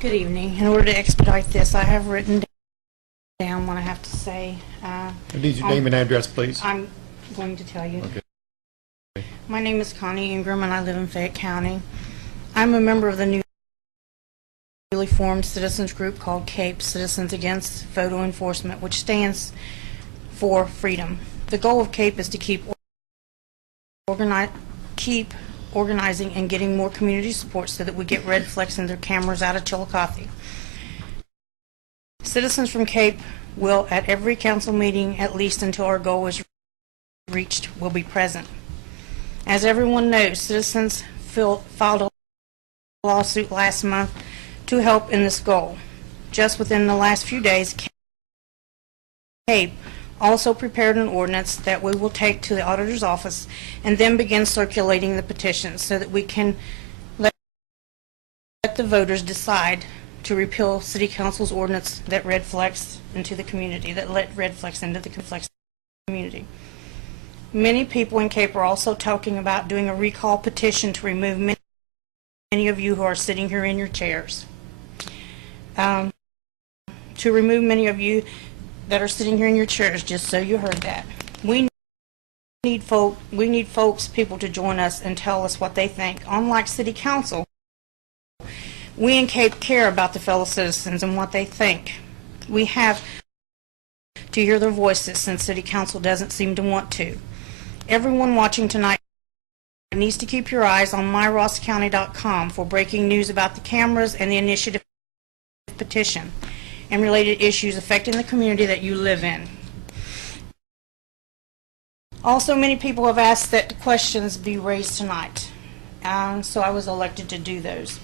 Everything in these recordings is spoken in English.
Good evening. In order to expedite this, I have written down what I have to say. Need your name and address, please. I'm going to tell you. Okay. My name is Connie Ingram, and I live in Fayette County. I'm a member of the newly formed citizens group called CAPE, Citizens Against Photo Enforcement, which stands for freedom. The goal of CAPE is to keep organizing and getting more community support so that we get red flex and their cameras out of Chillicothe. Citizens from CAPE will, at every council meeting, at least until our goal is reached, will be present. As everyone knows, citizens filed a lawsuit last month to help in this goal. Just within the last few days, CAPE also prepared an ordinance that we will take to the auditor's office and then begin circulating the petitions so that we can let the voters decide to repeal City Council's ordinance that red flex into the community, that let red flex into the community. Many people in CAPE are also talking about doing a recall petition to remove many of you who are sitting here in your chairs. To remove many of you that are sitting here in your chairs, just so you heard that. We need folks, people to join us and tell us what they think. Unlike City Council, we in CAPE care about the fellow citizens and what they think. We have to hear their voices since City Council doesn't seem to want to. Everyone watching tonight needs to keep your eyes on myrosscounty.com for breaking news about the cameras and the initiative petition and related issues affecting the community that you live in. Also, many people have asked that questions be raised tonight, so I was elected to do those.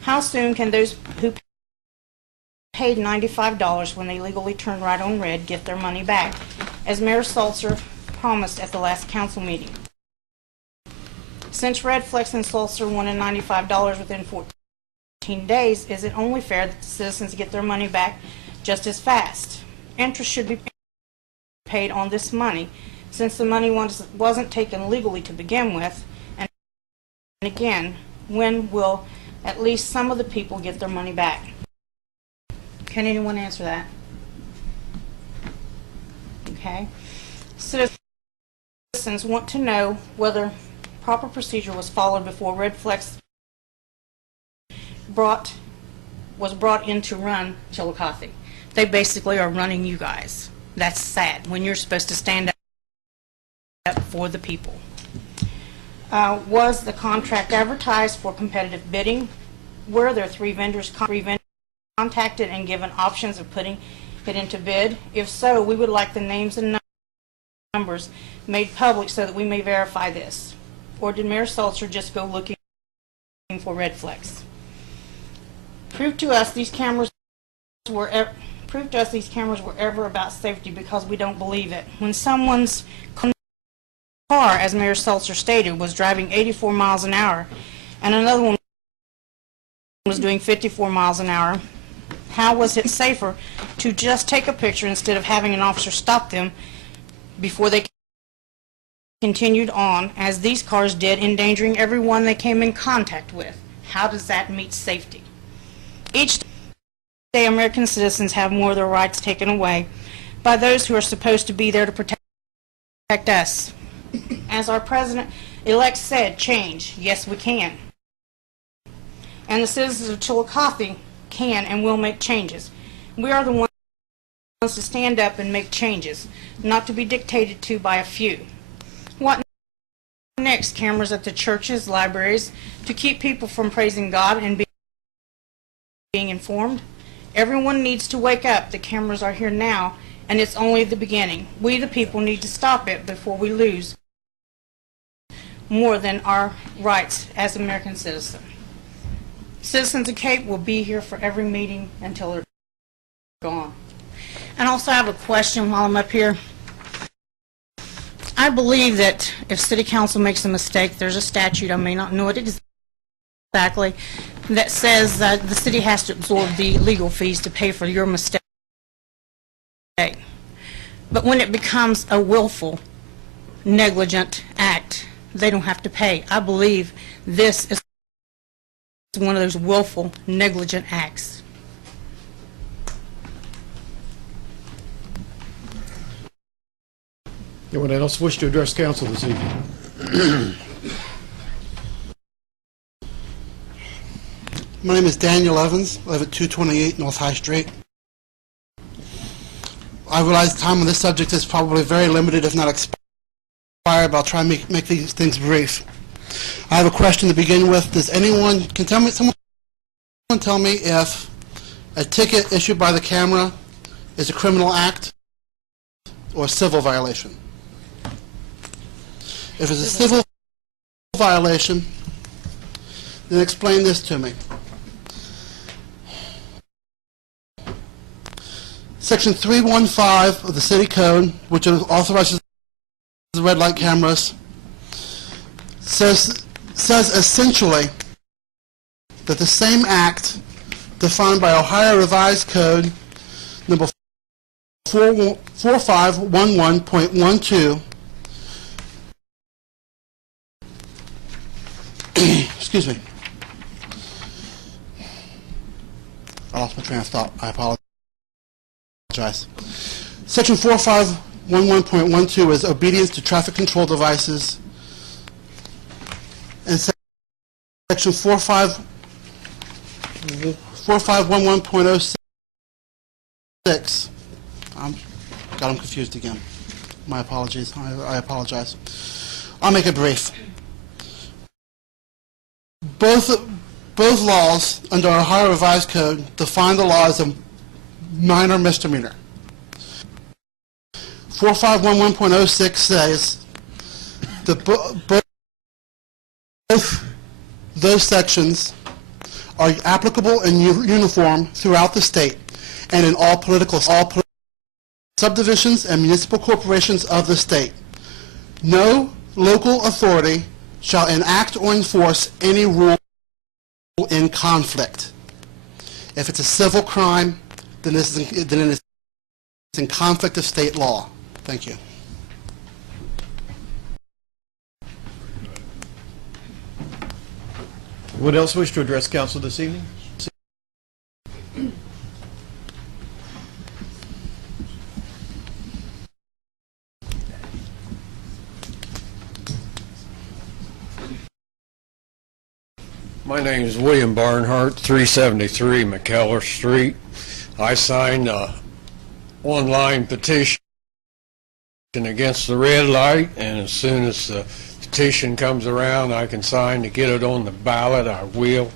How soon can those who paid $95 when they legally turned right on red get their money back, as Mayor Sulzer promised at the last council meeting? Since Red Flex and Sulzer wanted $95 within 14 days, is it only fair that the citizens get their money back just as fast? Interest should be paid on this money, since the money wasn't taken legally to begin with. And again, when will at least some of the people get their money back? Can anyone answer that? Okay. Citizens want to know whether proper procedure was followed before Red Flex was brought in to run Chillicothe. They basically are running you guys. That's sad when you're supposed to stand up for the people. Was the contract advertised for competitive bidding? Were there three vendors contacted and given options of putting it into bid? If so, we would like the names and numbers made public so that we may verify this. Or did Mayor Sulzer just go looking for red flex? Prove to us these cameras were ever about safety, because we don't believe it. When someone's car, as Mayor Sulzer stated, was driving 84 miles an hour and another one was doing 54 miles an hour, how was it safer to just take a picture instead of having an officer stop them before they continued on, as these cars did, endangering everyone they came in contact with? How does that meet safety? Each day, American citizens have more of their rights taken away by those who are supposed to be there to protect us. As our president-elect said, change. Yes, we can. And the citizens of Chillicothe can and will make changes. We are the ones to stand up and make changes, not to be dictated to by a few. What next? Cameras at the churches, libraries, to keep people from praising God and being informed? Everyone needs to wake up. The cameras are here now, and it's only the beginning. We, the people, need to stop it before we lose more than our rights as American citizens. Citizens of CAPE will be here for every meeting until they're gone. And also, I have a question while I'm up here. I believe that if City Council makes a mistake, there's a statute, I may not know it exactly, that says that the city has to absorb the legal fees to pay for your mistake. But when it becomes a willful, negligent act, they don't have to pay. I believe this is one of those willful, negligent acts. Anyone else wish to address council this evening? My name is Daniel Evans. I live at 228 North High Street. I realize time on this subject is probably very limited, if not expired, but I'll try and make these things brief. I have a question to begin with. Someone tell me if a ticket issued by the camera is a criminal act or a civil violation? If it's a civil violation, then explain this to me. Section 315 of the City Code, which authorizes the red light cameras, says essentially that the same act defined by Ohio Revised Code number 4511.12 excuse me. I lost my train of thought. I apologize. Section 4511.12 is obedience to traffic control devices, and section 4511.06. Got them confused again. My apologies. I apologize. I'll make it brief. Both laws under Ohio Revised Code define the law as a minor misdemeanor. 4511.06 says that both those sections are applicable and uniform throughout the state and in all political subdivisions and municipal corporations of the state. No local authority shall enact or enforce any rule in conflict. If it's a civil crime, then it is in conflict of state law. Thank you. Anyone else wish to address council this evening? My name is William Barnhart, 373 McKellar Street. I signed an online petition against the red light, and as soon as the petition comes around, I can sign to get it on the ballot. I will.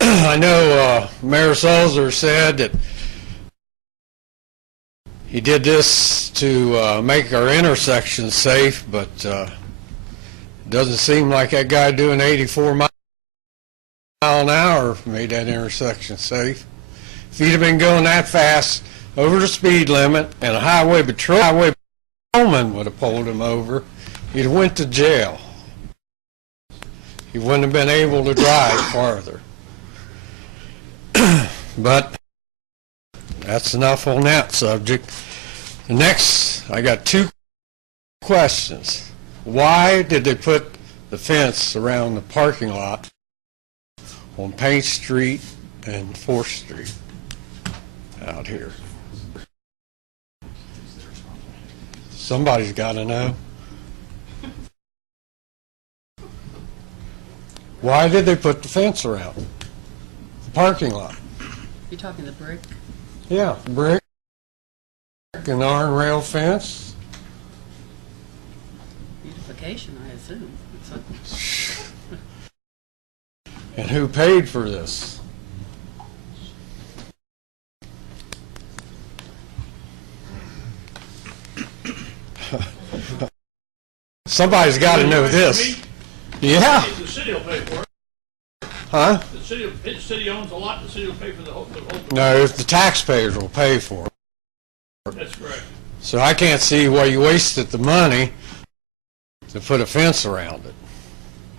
I know Mayor Sulzer said that he did this to make our intersections safe, but doesn't seem like that guy doing 84 mile an hour made that intersection safe. If he'd have been going that fast over the speed limit and a highway patrolman would have pulled him over, he'd have went to jail. He wouldn't have been able to drive farther. But that's enough on that subject. Next, I got two questions. Why did they put the fence around the parking lot on Paint Street and 4th Street out here? Somebody's got to know. Why did they put the fence around the parking lot? You're talking the brick? Yeah, brick and iron rail fence. Beautification, I assume. And who paid for this? Somebody's got to know this. Yeah. The city will pay for it. Huh? The city owns a lot, the city will pay for the whole No, the taxpayers will pay for it. That's correct. So I can't see why you wasted the money to put a fence around it.